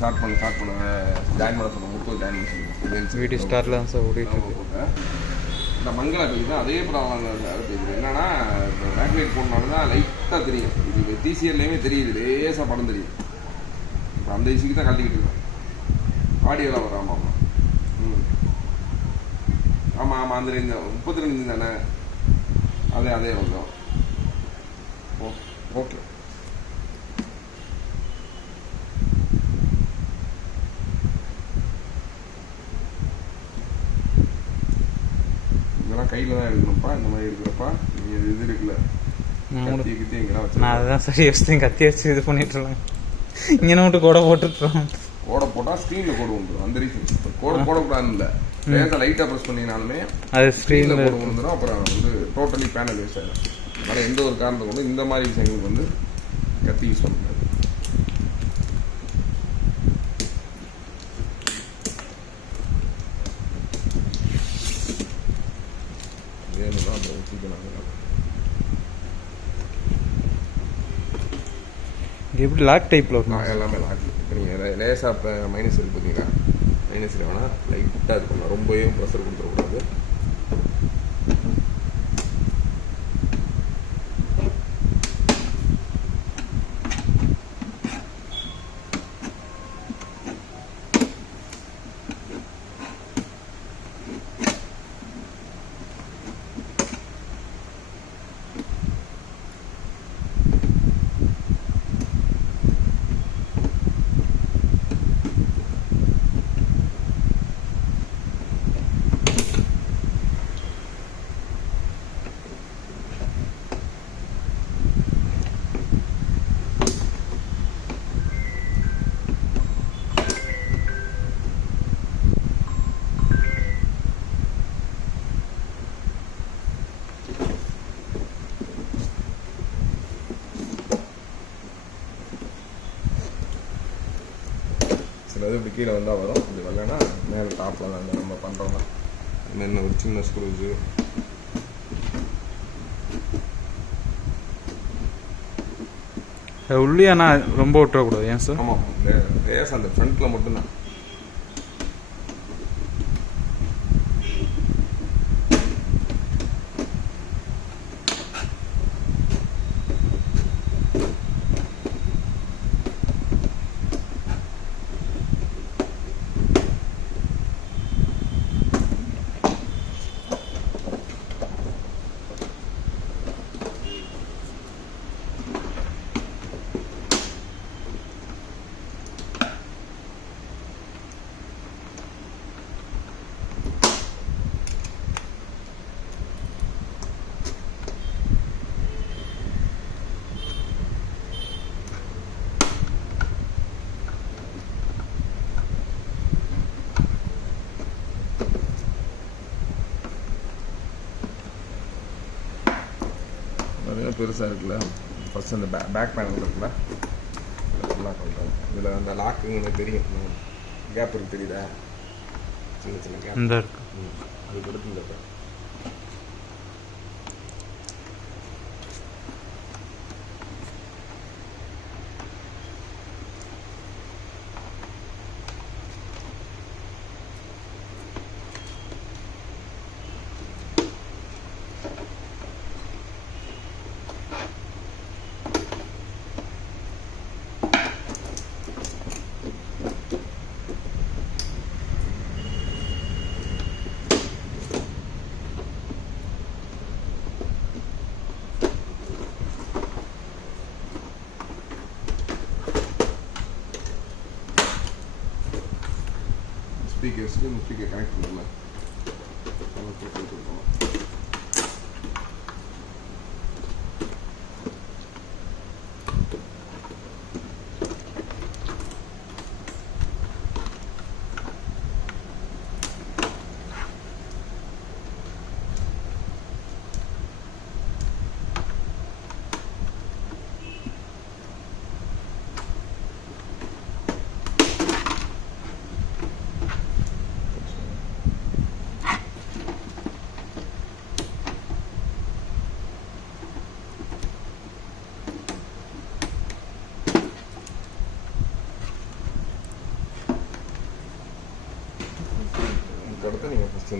Start பண்ண join பண்ண சொன்ன முப்பது ஜாயின் பண்ண சொல்லுங்கள். வீடியோ ஸ்டார்ட்ல தான் சார் ஓடிட்டு இந்த மங்களா பெய்யுது அதே ப்ராப்ளம் பெய்யுது. என்னன்னா பேக் லைட் போடனால தான் லைட்டாக தெரியும். இது டிசிஎல்லையுமே தெரியுது, லேசாக படம் தெரியுது. இப்போ அந்த இஷ்யூக்கு தான் கழட்டிக்கிட்டு இருக்கேன். ஆடியோலாம் வரும். ஆமாம் ஆமாம். ஆமாம் ஆமாம். அந்த 32 தானே? அதே ஓகே ஓகே. இதெல்லாம் கையில் தான் எடுக்கணும்ப்பா. இந்த மாதிரி இருக்கிறப்பா நீங்கள் இது இருக்குல்ல கத்தி எங்கெல்லாம் வச்சு நான் அதுதான் சரி யோசித்தேன். கத்தி வச்சு இது பண்ணிட்டுருலாம். இங்கே மட்டும் கோடை போட்டுருக்கோம். கோடை போட்டால் ஸ்க்ரீனில் கோடு வந்துடும். அந்த ரீசன் கோடை போடக்கூடாதுன்னு இல்லை. லேசாக லைட்டாக ப்ரெஸ் பண்ணிங்கனாலுமே அது ஸ்க்ரீனில் கோடு வந்துடும். அப்புறம் வந்து டோட்டலி பேனல் வேஸ்ட் ஆகிடும். அதனால் எந்த ஒரு காரணத்தை கொண்டு இந்த மாதிரி விஷயங்களுக்கு வந்து கத்தி யூஸ் பண்ண முடியாது. வேணும்னா அப்புறம் ஊற்றிக்கலாம். எப்படி லாக் டைப்பில் இருக்கும்? எல்லாமே லாக். இப்போ நீங்கள் லேசாக இப்போ மைனஸ் இருக்கு பார்த்தீங்கன்னா மைனஸில் வேணால் லைட்டாக இது பண்ணலாம். ரொம்பவே ப்ரெஷர் கொடுத்துடக்கூடாது. சிலது இப்படி கீழே வந்தால் வரும். இப்படி வரலன்னா மேலே டாப்பில் தான் நம்ம பண்ணுறோம்னா இன்னும் ஒரு சின்ன ஸ்க்ரூஸு உள்ளியானா ரொம்ப விட்டுறக்கூடாது. ஏன் சார்? ஆமாம். லேஸ் அந்த ஃப்ரண்ட்டில் மட்டும்தான். பெருசாக இருக்குல்ல. ஃபஸ்ட் அந்த பேக் பேனல் இருக்குல்ல ஃபுல்லாக பண்ணுறோம். இதில் அந்த லாக்கு எனக்கு தெரியும். கேப் இருக்கு தெரியுதா? சின்ன சின்ன கேப் இருக்கு. அதுக்கு அடுத்து இந்த ஸ்பீக்கர்ஸ்க்கு ஸ்பீக்கர் கனெக்ட் பண்ணல.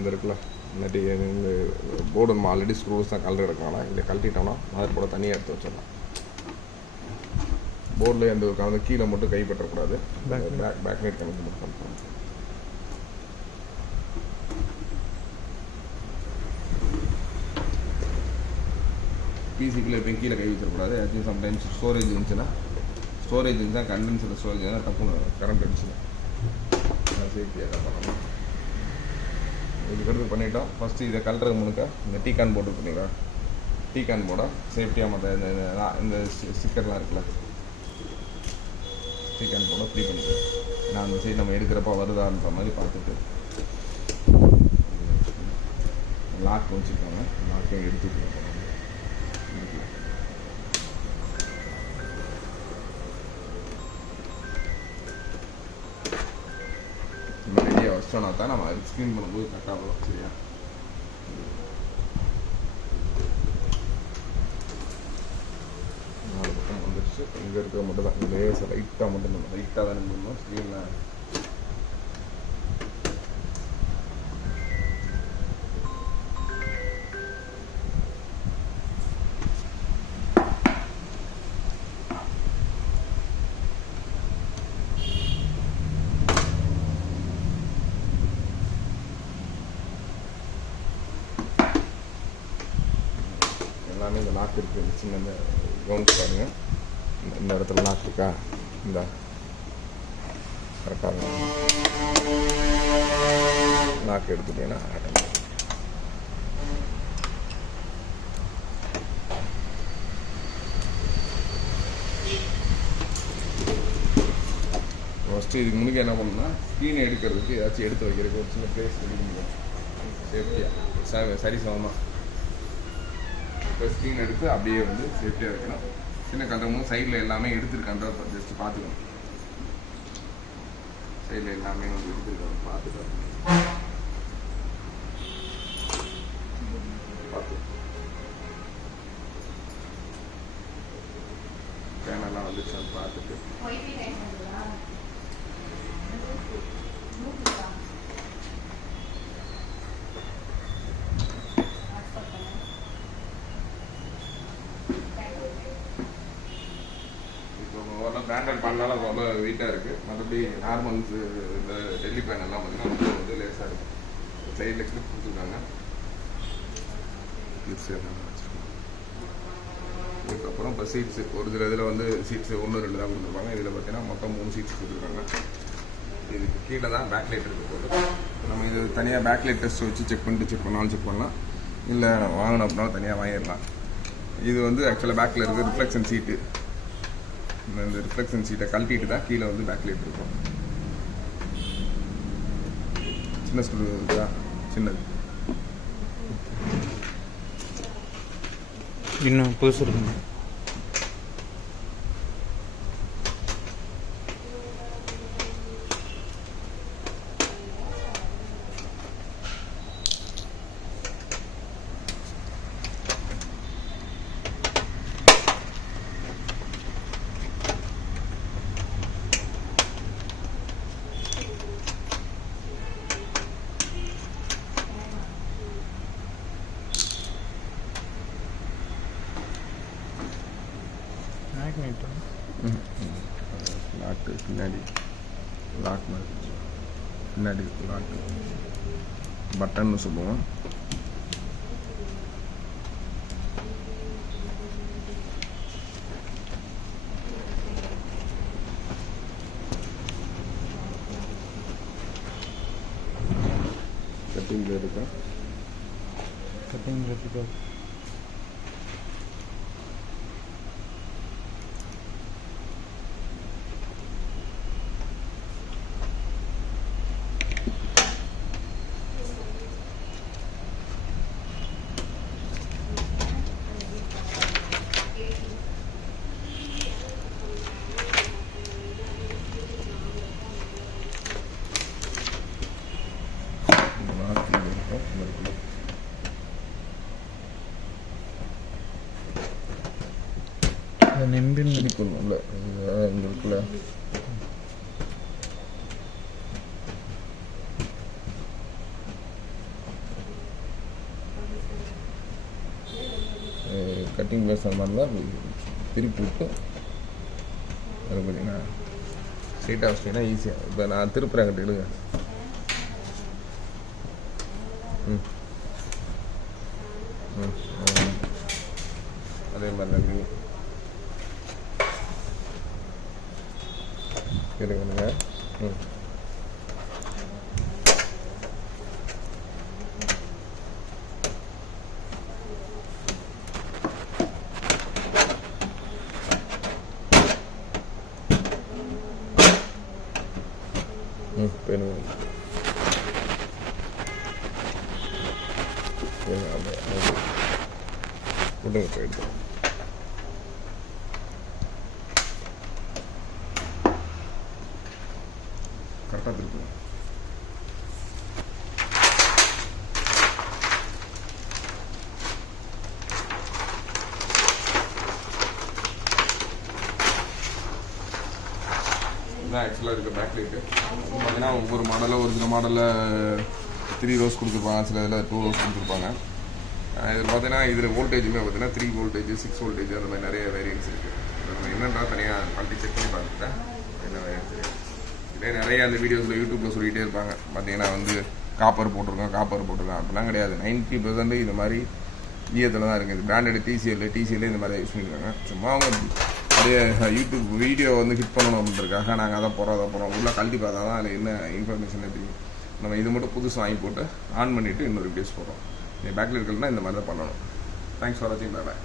இந்த இருக்குல்ல இந்த போர்டு நம்ம ஆல்ரெடி ஸ்க்ரூஸ் தான் கலர் எடுக்கலாம். இதை கழட்டிட்டோம்னா மதர் போர்டை தனியாக எடுத்து வச்சிடலாம். போர்டில் எந்த ஒரு கலந்து கீழே மட்டும் கைப்பற்றக்கூடாது. பேக் லைட் கனெக்ட் மட்டும் பண்ணுறோம். பிசிக்குள்ளே எப்பயும் கீழே கை வச்சிடக்கூடாது. ஆக்சுவலி சம்டைம்ஸ் ஸ்டோரேஜ் இருந்துச்சுன்னா கண்டென்சர் ஸ்டோரேஜ் தான் டப்புன்னு கரண்ட் அடிச்சுடும். சேஃப்டியாக தான் பண்ணணும். இதுக்கடுத்து பண்ணிட்டோம். ஃபஸ்ட்டு இதை கலட்டுறது முழுக்க இந்த டீகான் போர்டு இருக்குங்களா, டீகான் போர்டை சேஃப்டியாக மற்ற இந்த ஸ்டிக்கர்லாம் இருக்குல்ல, டீகான் போர்டை ஃப்ரீ பண்ணிக்கிறேன். நான் அந்த சைடு நம்ம எடுக்கிறப்ப வருதான்ற மாதிரி பார்த்துட்டு லாக் வச்சுருக்காங்க. லாக்கையும் எடுத்துக்கிறோம். ரெடியாக வச்சோன்னா தான் நம்ம அது ஸ்க்ரீன் பண்ணும்போது கரெக்டாக வரும். சரியா? நாலு பக்கம் வந்துடுச்சு. இங்கே இருக்கிற மட்டும் தான் இந்த லேஸை லைட்டாக மட்டும் நம்ம லைட்டாக தான் பண்ணணும் ஸ்க்ரீனில். எல்லாமே இந்த லாக் இருக்குது. சின்ன இந்த கவுன்ஸ் பாருங்கள். இந்த இடத்துல லாக் இருக்கா, இந்த கரெக்டாக லாக் எடுத்துட்டீங்கன்னா ஃபஸ்ட்டு இதுக்கு முன்னாடி என்ன பண்ணணும்னா ஸ்க்ரீனை எடுக்கிறதுக்கு ஏதாச்சும் எடுத்து வைக்கிறதுக்கு ஒரு சின்ன ப்ளேஸ் ரெடி பண்ணிக்கலாம். சேஃப்டியாக சரி சமமாக இப்போ ஸ்க்ரீன் எடுத்து அப்படியே வந்து சேஃப்டியாக வைக்கணும். சின்ன கதவும் சைடில் எல்லாமே எடுத்துருக்கான்ற ஜஸ்ட் பார்த்துக்கணும். சைடில் எல்லாமே வந்து எடுத்துருக்காங்க பார்த்துக்கணும். பார்த்து ஃபேனெல்லாம் வந்துச்சான்னு பார்த்துட்டு பிராண்டட் பண்ணாலும் ரொம்ப வெயிட்டாக இருக்குது. மற்றபடி நார்மல்ஸ் இந்த டெல்லி பேனெல்லாம் பார்த்தீங்கன்னா ரொம்ப வந்து லேஸாக இருக்கும். சைடில் கிளிப் கொடுத்துருக்காங்க. கிளிப்ஸ் எல்லாம் வச்சுருக்காங்க. இதுக்கப்புறம் இப்போ சீட்ஸு ஒரு சில இதில் வந்து சீட்ஸு 1-2 தான் கொடுத்துருப்பாங்க. இதில் பார்த்தீங்கன்னா மொத்தம் 3 சீட்ஸ் கொடுத்துருக்காங்க. இதுக்கு கீழே தான் பேக் லைட் இருக்க போகுது. நம்ம இது தனியாக பேக் லைட் டெஸ்ட் வச்சு செக் பண்ணாலும் செக் பண்ணலாம். இல்லை வாங்கணும் அப்படின்னாலும் தனியாக வாங்கிடலாம். இது வந்து ஆக்சுவலாக பேக்கில் இருக்குது ரிஃப்ளெக்ஷன் சீட்டு. இந்த ரிஃப்ளெக்ஷன் சீட்டை கழட்டிட்டு தான் கீழே வந்து பேக் லைட் இருக்கும். சின்ன ஸ்க்ரூ இருக்குதா, சின்னது இன்னும் புதுசு இருக்குங்க. லாக்கு பின்னாடி லாக் மாதிரி பின்னாடி லாக்கு பட்டன்னு சொல்லுவோம். கட்டிங் இருக்கா, கட்டிங் இருக்கா. நெம்பின் பிடிக்கணும் இல்லை இங்கே இருக்குல்ல, கட்டிங் பேஸ் அந்த மாதிரி தான் திருப்பி விட்டு அது பார்த்தீங்கன்னா ஸ்ட்ரெயிட்டாக வச்சிட்டிங்கன்னா ஈஸியாக. இப்போ நான் திருப்புறேன் கிட்ட எடுங்க. ம் ம் அதே மாதிரி தான் எடுங்க. ம் பெண் விடுங்க போயிட்டு கரெக்டாக திருப்பி இதுதான் ஆக்சுவலாக இருக்க பேக் லைட்டு. பார்த்தீங்கன்னா ஒவ்வொரு மாடலில் ஒரு சில மாடலில் 3 ரோஸ் கொடுத்துருப்பாங்க, சில இதில் 2 ரோஸ் கொடுத்துருப்பாங்க. இதில் பார்த்தீங்கன்னா இதில் வோல்டேஜுமே பார்த்தீங்கன்னா 3 வோல்டேஜ் 6 வோல்டேஜ் அந்த மாதிரி நிறைய வேரியன்ஸ் இருக்குது. நம்ம என்னென்னா தனியாக கழட்டி செக் பண்ணி பார்த்துட்டேன் என்ன வேரியன்ஸ் இருக்குது. இதே நிறைய அந்த வீடியோஸில் யூடியூப்பில் சொல்லிகிட்டே இருப்பாங்க. பார்த்தீங்கன்னா வந்து காப்பர் போட்டிருக்கோம் அப்படிலாம் கிடையாது. 90% இந்த மாதிரி ஈயத்தில் தான் இருக்குது. பிராண்டட் டிசிஎல் இந்த மாதிரி யூஸ் பண்ணியிருக்காங்க. சும்மா அவங்க அப்படியே யூடியூப் வீடியோ வந்து ஹிட் பண்ணணும் அப்படின்றதுக்காக நாங்கள் அதை போகிறோம் உள்ள கழட்டி பார்த்தா தான் அதில் என்ன இன்ஃபர்மேஷன் தெரியும். நம்ம இது மட்டும் புதுசு வாங்கி போட்டு ஆன் பண்ணிவிட்டு இன்னொரு வீடியோஸ் போடுறோம். பேக்கில் இருக்குன்னா இந்த மாதிரி தான் பண்ணணும். தேங்க்ஸ் ஃபார் வாட்சிங். பை.